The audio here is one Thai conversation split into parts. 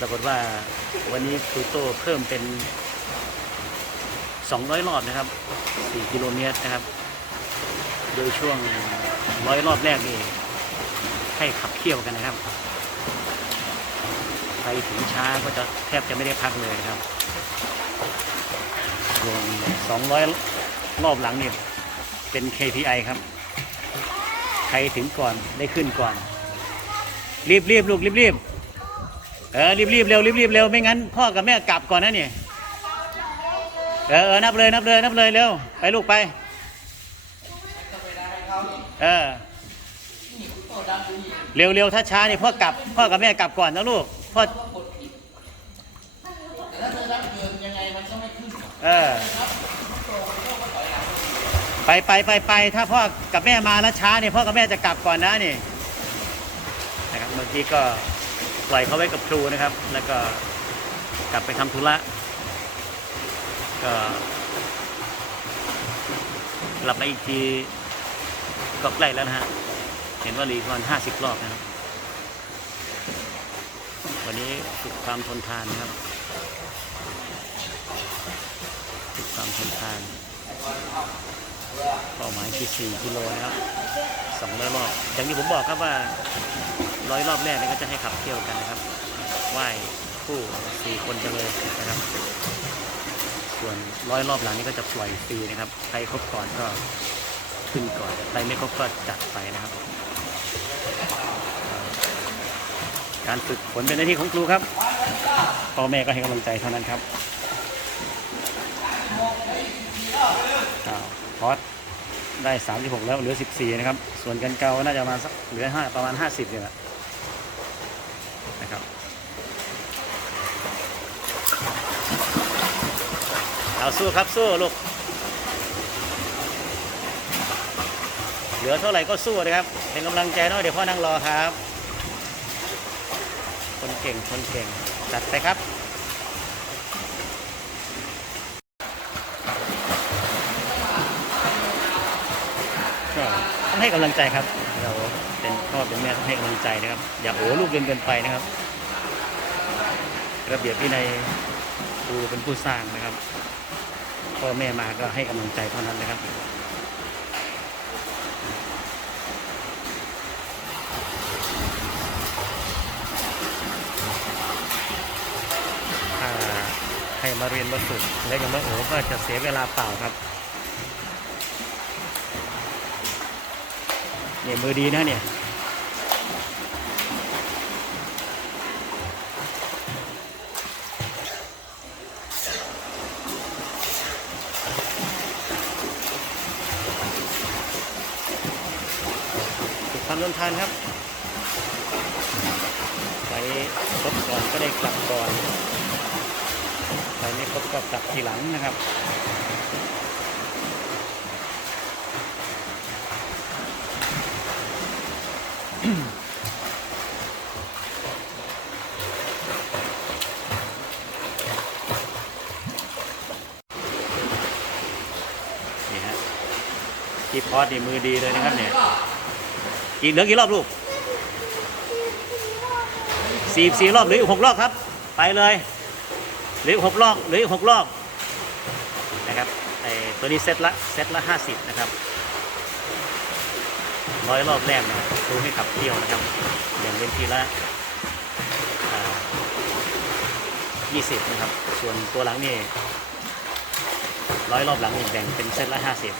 ปรากฏว่าวันนี้ครูโต้เพิ่มเป็น 200 รอบนะครับ 4 กิโลเมตรนะครับ โดยช่วงร้อยรอบแรกนี่ให้ขับเคี่ยวกันนะครับใครถึงช้าก็จะแทบจะไม่ได้พักเลยครับส่วน200 รอบหลังนี่เป็น KPI ครับ ใครถึงก่อนได้ขึ้นก่อน รีบรีบลูกรีบรีบ เออรีบรีบเร็วรีบรีบเร็วไม่งั้นพ่อกับแม่กลับก่อนนะเนี่ยเออเออนับเลยนับเลยนับเลยเร็วไปลูกไปเออเร็วเร็วถ้าช้าเนี่ยพ่อกลับพ่อกับแม่กลับก่อนนะลูกพ่อเออไปไปไปไปถ้าพ่อกับแม่มาแล้วช้าเนี่ยพ่อกับแม่จะกลับก่อนนะนี่นะครับเมื่อกี้ก็ ปล่อยเขาไว้กับครูนะครับ แล้วก็กลับไปทำธุระก็กลับมาอีกทีก็ใกล้แล้วนะฮะ เห็นว่าเหลีประมาณห้าสิบรอบนะครับ วันนี้ฝึกความทนทานนะครับฝึกความทนทานเป้าหมายคือ4กิโลนะครับ200รอบอย่างที่ผมบอกครับว่า ร้อยรอบแรกเนี่ยก็จะให้ขับเที่ยวกันนะครับไหว้คู่สี่คนจะเลยนะครับ ส่วนร้อยรอบหลังนี้ก็จะปล่อยฟรีนะครับ ใครครบก่อนก็ขึ้นก่อน ใครไม่ครบก็จัดไปนะครับ การฝึกฝนเป็นหน้าที่ของครูครับพ่อแม่ก็ให้กำลังใจเท่านั้นครับอ้าวพอดได้ 36 แล้วเหลือ 14 นะครับ ส่วนกันเกาน่าจะมาสักเหลือ 5 ประมาณ 50เนี่ยแหละนะครับ เอาสู้ครับสู้ลูก เหลือเท่าไหร่ก็สู้นะครับ เป็นกำลังใจเนาะเดี๋ยวพ่อนั่งรอครับ คนเก่งคนเก่งจัดไปครับก็ต้องให้กำลังใจครับ เราเป็นพ่อเป็นแม่ต้องให้กำลังใจนะครับ อย่าโอ้ลูกเกินเกินไปนะครับ ระเบียบวินัย ครูเป็นผู้สร้างนะครับพ่อแม่มาก็ให้กำลังใจเท่านั้นนะครับถ้าให้มาเรียนมาฝึกแล้วยังไม่โอ้ก็จะเสียเวลาเปล่าครับเนี่ยมือดีนะเนี่ย ฝึกความทนทานครับ ไปครบก่อนก็ได้กลับก่อนไปไม่ครบก็กลับทีหลังนะครับนี่ฮะที่พอดีมือดีเลยนะครับเนี่ย กี่เหลือกี่รอบลูกสี่สี่รอบหลืออีกหกรอบครับ ไปเลยหลืออีกหกรอบหลืออีกหกรอบนะครับไอ้ตัวนี้เซตละเซตละห้าสิบนะครับร้อยรอบแรกนะครับครูให้ขับเที่ยวนะครับอย่างเว้นทีละยี่สิบนะครับ ส่วนตัวหลังนี่ร้อยรอบหลังนี่แบ่งเป็นเซตละห้าสิบ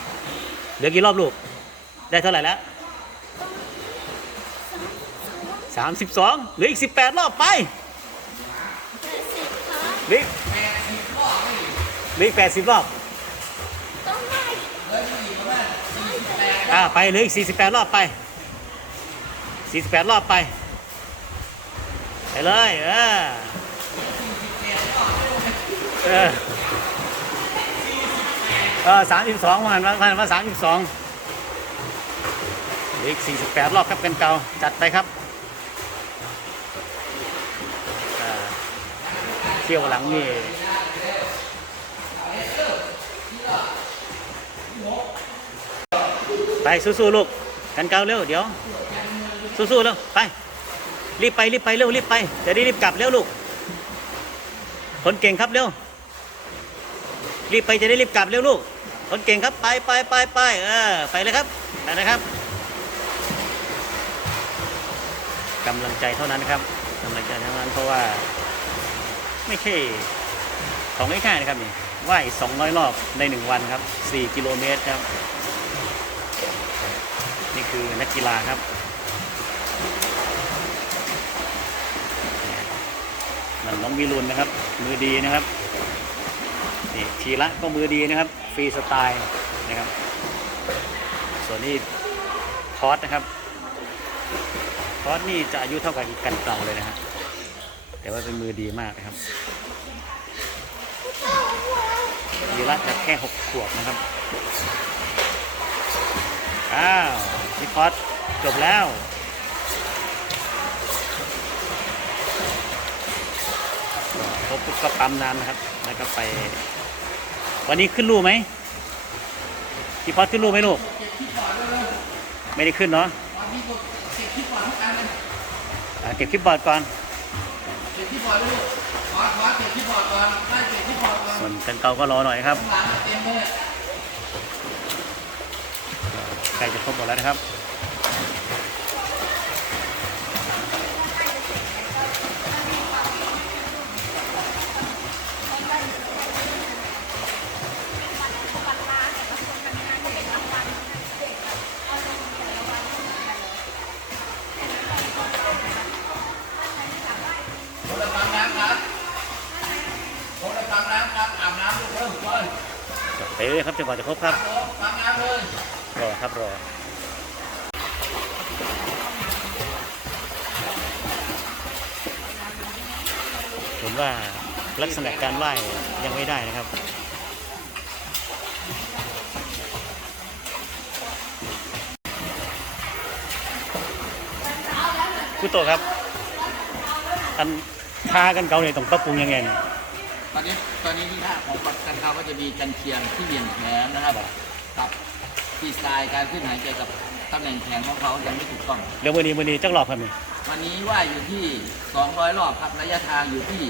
เหลือกี่รอบลูก ได้เท่าไหร่แล้ว สามสิบสองเหลืออีกสิบแปดรอบไปเหลืออีกเหลืออีกแปดสิบรอบอ่าไปเหลืออีกสี่สิบแปดรอบไปสี่สิบแปดรอบไป ไปเลยเออเออเออสามสิบสองวันวันวันสามสิบสองอีกสี่สิบแปดรอบครับกันเก่าจัดไปครับ ที่ยวหลังนี่ไปสู้ๆลูกกันเกาเร็วเดี๋ยว สู้ๆเร็วไป รีบไปรีบไปเร็วรีบไปจะได้รีบกลับเร็วลูกคนเก่งครับเร็วรีบไปจะได้รีบกลับเร็วลูกคนเก่งครับไปไปไปไปเออไปเลยครับไปเลยครับกำลังใจเท่านั้นครับกำลังใจเท่านั้นเพราะว่า ไม่ใช่ของง่ายๆนะครับนี่ว่าย200 รอบใน 1 วันครับ 4 กิโลเมตรครับ นี่คือนักกีฬาครับ นั่นน้องวิรุณนะครับ มือดีนะครับ นี่ทีละก็มือดีนะครับ ฟรีสไตล์นะครับ ส่วนนี้คอสนะครับคอสนี่จะอายุเท่ากับกันเก่าเลยนะฮะ แต่ว่าเป็นมือดีมากนะครับทีละจะแค่หกขวบนะครับ อ้าวพี่คอสจบแล้วครบก็ปั๊มน้ำนะครับ แล้วก็ไป วันนี้ขึ้นรูไหมพี่พอดขึ้นรูไหมลูก ไม่ได้ขึ้นเนาะเก็บคลิปบอร์ดก่อน อร์ดลูกขอขอเก็บที่บอร์ดก่อนไล่เก็บที่บอร์ดก่อนส่วนกันเก่าก็รอหน่อยครับหลังเต็มเลยใกล้จะครบหมดแล้วนะครับ ไปเลยครับจนกว่าจะครบครับรอครับรอผมว่าลักษณะการไหว้ยังไม่ได้นะครับคุณโตครับอันทากันเกาเนี่ยต้องปรับปรุงยังไงเนี่ยตอนนี้ตอนนี้ที่ท่าของปัดกันเขาก็จะมีกันเชียงที่เหวี่ยงแขนนะครับกับฟรีสไตล์การขึ้นหายใจกับตำแหน่งแขนของเขายังไม่ถูกต้องเดี๋ยววันนี้วันนี้จักรอบครับนี่วันนี้ว่ายอยู่ที่ 200 รอบครับระยะทางอยู่ที่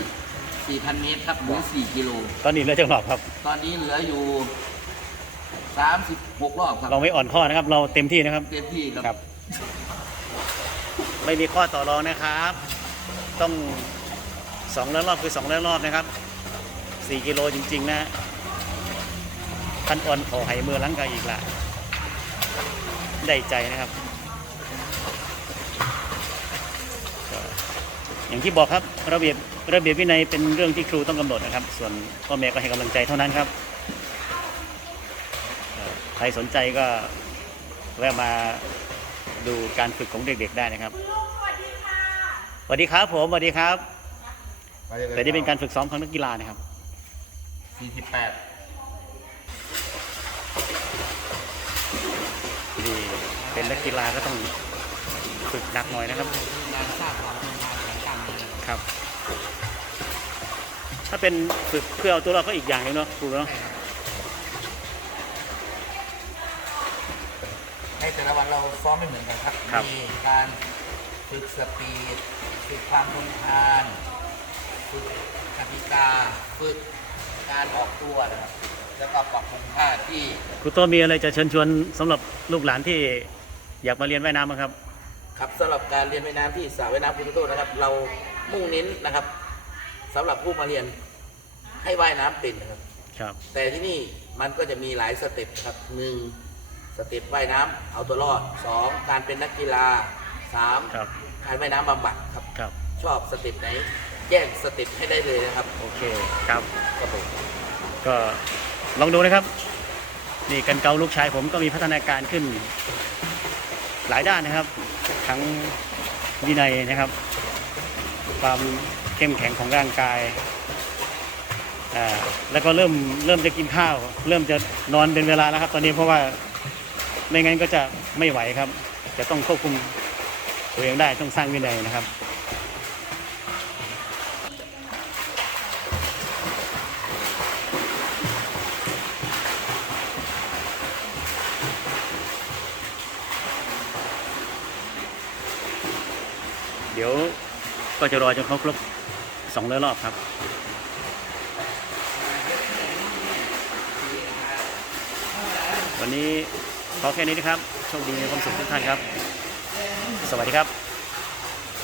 4,000 เมตรครับหรือ 4 กิโล ตอนนี้เหลือจักรอบครับ ตอนนี้เหลืออยู่ 36 รอบครับเราไม่อ่อนข้อนะครับ เราเต็มที่นะครับ เต็มที่คครัรับบไม่มีข้อต่อรองนะครับ ต้องสองร้อยรอบคือสองร้อยรอบนะครับ สี่กิโลจริง ๆ นะพันอ่อนขอไหมือหลังกายอีกละได้ใจนะครับก็อย่างที่บอกครับระเบียบระเบียบวินัยเป็นเรื่องที่ครูต้องกำหนดนะครับ ส่วนพ่อแม่ก็ให้กำลังใจเท่านั้นครับเอ่อใครสนใจก็แวะมาดูการฝึกของเด็กๆได้นะครับสวัสดีครับผมสวัสดีครับแต่นี่เป็นการฝึกซ้อมของนักกีฬานะครับ 48นี่เป็นนักกีฬาก็ต้องฝึกหนักหน่อยนะครับการสร้างความทนทานของกล้ามเนื้อครับ ถ้าเป็นฝึกเพื่อเอาตัวรอดก็อีกอย่างหนึงเนาะครูเนาะในแต่ละวันเราซ้อมไม่เหมือนกันครับ มีการฝึกสปีด ฝึกความทนทาน ฝึกกติกา ฝึก การออกตัวนะครับแล้วก็ปรับปรุงท่าที่ครูโตมีอะไรจะเชิญชวนสำหรับลูกหลานที่อยากมาเรียนว่ายน้ำบ้างครับ ครับสำหรับการเรียนว่ายน้ำที่สระว่ายน้ำพุทธโตนะครับ เรามุ่งเน้นนะครับสำหรับผู้มาเรียนให้ว่ายน้ำเป็นนะครับ ครับ แต่ที่นี่มันก็จะมีหลายสเต็ปครับหนึ่งสเต็ปว่ายน้ำเอาตัวรอดสองการเป็นนักกีฬาสามครับ การว่ายน้ำบำบัดครับ ครับ ชอบสเต็ปไหน แย่งสเต็ปให้ได้เลยนะครับโอเคครับครับผมก็ลองดูนะครับ นี่กันเกาลูกชายผมก็มีพัฒนาการขึ้น หลายด้านนะครับ ทั้งวินัยนะครับ ความเข้มแข็งของร่างกายอ่าแล้วก็เริ่มเริ่มจะกินข้าว เริ่มจะนอนเป็นเวลาแล้วครับ ตอนนี้เพราะว่าไม่งั้นก็จะไม่ไหวครับ จะต้องควบคุมตัวเองได้ต้องสร้างวินัยนะครับ เดี๋ยวก็จะรอจนเขาครบสองรอบครับวันนี้ขอแค่นี้นะครับ โชคดีมีความสุขทุกท่านครับ สวัสดีครับ